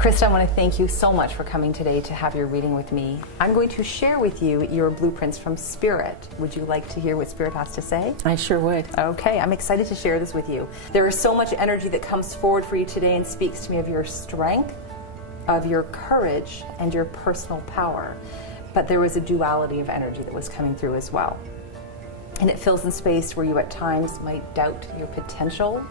Krista, I want to thank you so much for coming today to have your reading with me. I'm going to share with you your blueprints from Spirit. Would you like to hear what Spirit has to say? I sure would. Okay, I'm excited to share this with you. There is so much energy that comes forward for you today and speaks to me of your strength, of your courage, and your personal power. But there was a duality of energy that was coming through as well. And it fills in space where you at times might doubt your potential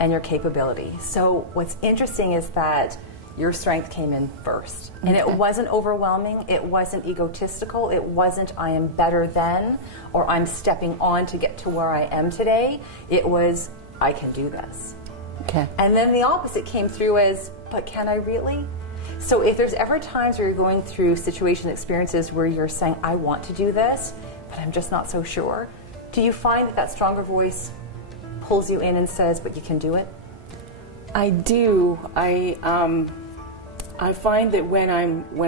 and your capability. So what's interesting is that your strength came in first. And it wasn't overwhelming, it wasn't egotistical, it wasn't I am better than, or I'm stepping on to get to where I am today. It was, I can do this. Okay. And then the opposite came through as, but can I really? So if there's ever times where you're going through situations, experiences where you're saying, I want to do this, but I'm just not so sure, do you find that that stronger voice pulls you in and says, but you can do it? I do. I find that when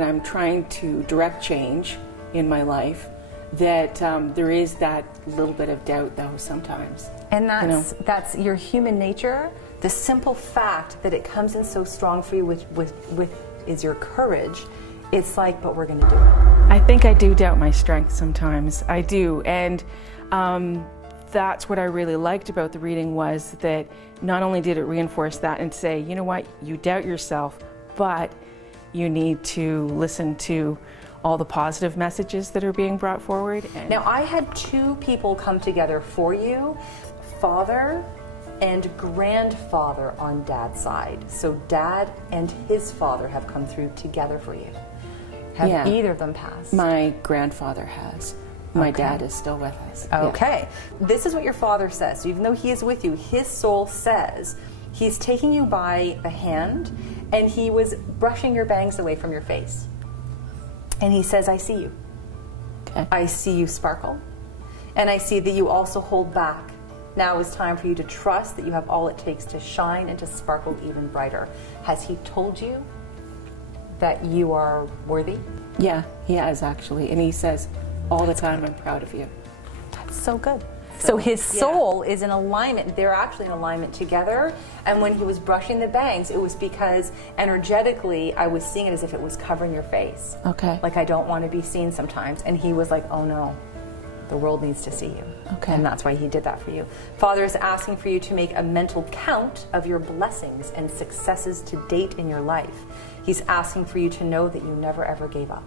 I'm trying to direct change in my life, that there is that little bit of doubt, though, sometimes. And that's your human nature. The simple fact that it comes in so strong for you with is your courage. It's like, but we're going to do it. I think I do doubt my strength sometimes. I do, and that's what I really liked about the reading, was that not only did it reinforce that and say, you know what, you doubt yourself, but you need to listen to all the positive messages that are being brought forward. Now, I had two people come together for you, father and grandfather on Dad's side. So Dad and his father have come through together for you. Have either of them passed? My grandfather has. My dad is still with us. Okay. Yeah. This is what your father says. So even though he is with you, his soul says he's taking you by the hand and he was brushing your bangs away from your face. And he says, I see you. Okay. I see you sparkle. And I see that you also hold back. Now is time for you to trust that you have all it takes to shine and to sparkle even brighter. Has he told you that you are worthy? Yeah, he has actually. And he says all the time, I'm proud of you. That's so good. So his soul is in alignment. They're actually in alignment together. And when he was brushing the bangs, it was because energetically, I was seeing it as if it was covering your face. Okay. Like, I don't want to be seen sometimes. And he was like, oh no, the world needs to see you. Okay. And that's why he did that for you. Father is asking for you to make a mental count of your blessings and successes to date in your life. He's asking for you to know that you never ever gave up.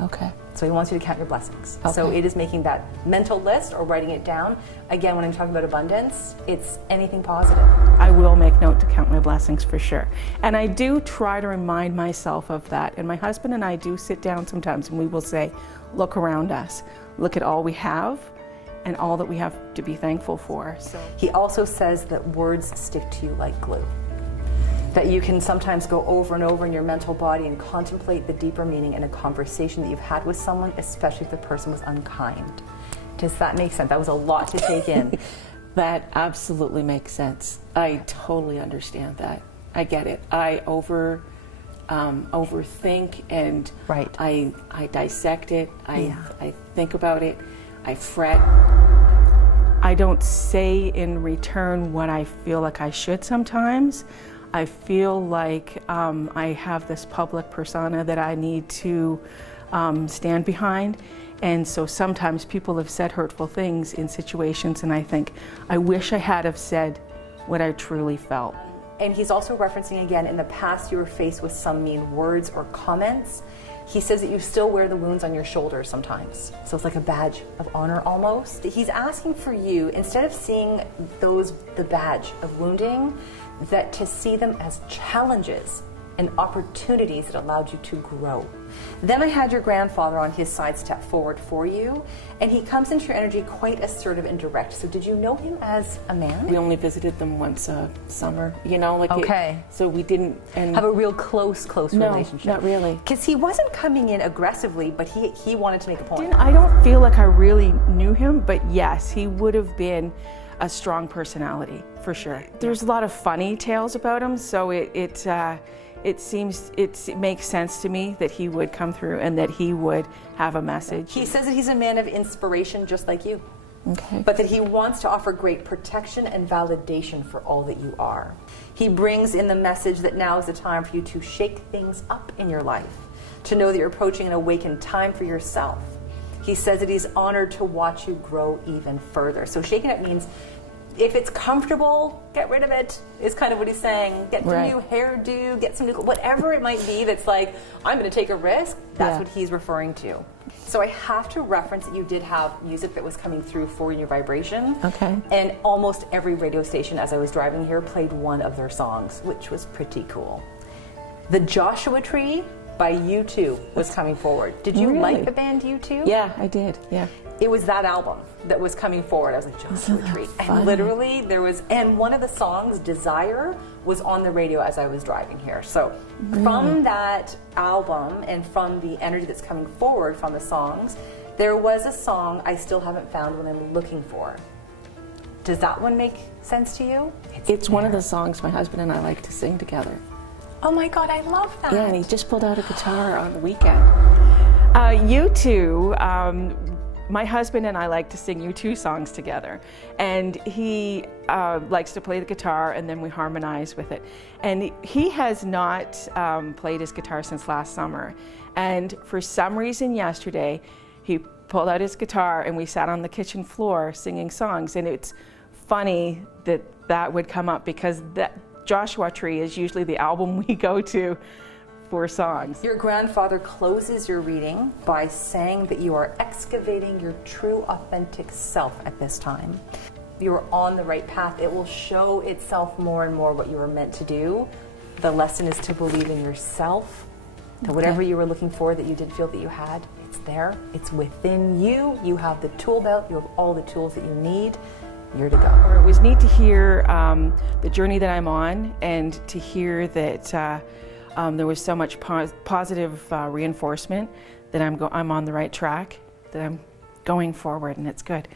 Okay. So he wants you to count your blessings. Okay. So it is making that mental list or writing it down. Again, when I'm talking about abundance, it's anything positive. I will make note to count my blessings for sure. And I do try to remind myself of that. And my husband and I do sit down sometimes and we will say, look around us. Look at all we have and all that we have to be thankful for. So he also says that words stick to you like glue. That you can sometimes go over and over in your mental body and contemplate the deeper meaning in a conversation that you've had with someone, especially if the person was unkind. Does that make sense? That was a lot to take in. That absolutely makes sense. I totally understand that. I get it. I overthink and I dissect it. I think about it. I fret. I don't say in return what I feel like I should sometimes. I feel like I have this public persona that I need to stand behind. And so sometimes people have said hurtful things in situations and I think, I wish I had have said what I truly felt. And he's also referencing again, in the past you were faced with some mean words or comments. He says that you still wear the wounds on your shoulders sometimes. So it's like a badge of honor almost. He's asking for you, instead of seeing the badge of wounding, that to see them as challenges and opportunities that allowed you to grow. Then I had your grandfather on his side step forward for you, and he comes into your energy quite assertive and direct. So did you know him as a man? We only visited them once a summer, you know, like so we didn't have a real close relationship. Not really. Because he wasn't coming in aggressively, but he wanted to make a point. I don't feel like I really knew him, but yes, he would have been a strong personality for sure. There's a lot of funny tales about him, so it makes sense to me that he would come through and that he would have a message. He says that he's a man of inspiration just like you. but that he wants to offer great protection and validation for all that you are. He brings in the message that now is the time for you to shake things up in your life, to know that you're approaching an awakened time for yourself. He says that he's honored to watch you grow even further. So shaking up means, if it's comfortable, get rid of it, is kind of what he's saying. Get some new hairdo, get some new, whatever it might be that's like, I'm going to take a risk, that's what he's referring to. So I have to reference that you did have music that was coming through for your vibration. And almost every radio station as I was driving here played one of their songs, which was pretty cool. The Joshua Tree by U2 was coming forward. Did you like the band U2? Yeah, I did, It was that album that was coming forward. I was like, Joshua Tree. And literally there was, and one of the songs, Desire, was on the radio as I was driving here. So from that album and from the energy that's coming forward from the songs, there was a song I still haven't found what I'm looking for. Does that one make sense to you? It's one of the songs my husband and I like to sing together. Oh my God, I love that. Yeah, and he just pulled out a guitar on the weekend. U2, my husband and I like to sing U2 songs together. And he likes to play the guitar and then we harmonize with it. And he has not played his guitar since last summer. And for some reason yesterday, he pulled out his guitar and we sat on the kitchen floor singing songs. And it's funny that that would come up because that Joshua Tree is usually the album we go to for songs. Your grandfather closes your reading by saying that you are excavating your true authentic self at this time. You are on the right path. It will show itself more and more what you were meant to do. The lesson is to believe in yourself, that whatever you were looking for that you did feel that you had, it's there, it's within you. You have the tool belt, you have all the tools that you need. You're to go. It was neat to hear the journey that I'm on and to hear that there was so much positive reinforcement that I'm on the right track, that I'm going forward, and it's good.